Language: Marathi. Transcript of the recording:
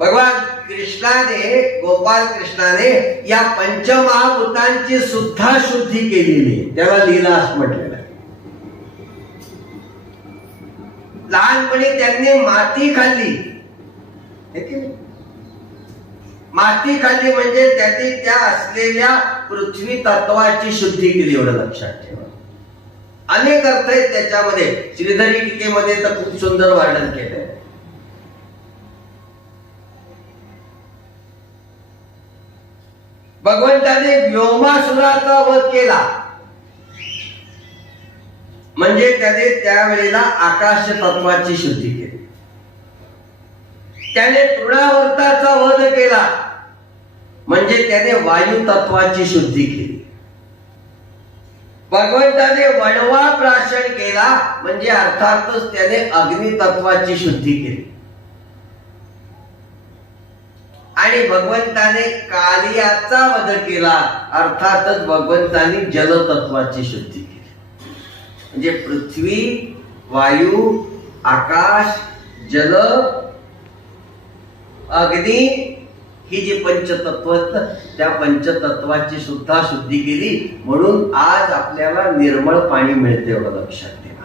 भगवान कृष्णाने गोपाल कृष्णाने या पंचमहाभूतांची सुद्धा शुद्धी केलेली. त्याला लिलास असं म्हटलेलं लहानपणी त्यांनी माती खाल्ली. माती खाल्ली म्हणजे त्यांनी त्या असलेल्या पृथ्वी तत्वाची शुद्धी केली एवढं लक्षात ठेवा. अनेक अर्थ आहेत त्याच्यामध्ये. श्रीधरी टीकेमध्ये तर खूप सुंदर वर्णन केलंय. भगवंताने व्योमासुराचा वध केला. म्हणजे त्याने त्यावेळेला आकाश तत्वाची शुद्धी केली. त्याने तृणावर्ताचा वध केला. म्हणजे त्याने वायू तत्वाची शुद्धी केली. भगवंताने वणवा प्राशन केला. म्हणजे अर्थातच त्याने अग्नितत्वाची शुद्धी केली. आणि भगवंताने कालियाचा वध केला. अर्थातच भगवंताने जलतत्वाची शुद्धी केली. म्हणजे पृथ्वी वायू आकाश जल अग्नी ही जी पंचतत्व त्या पंचतत्वाची सुद्धा शुद्धी केली. म्हणून आज आपल्याला निर्मळ पाणी मिळते एवढं लक्षात ठेवा.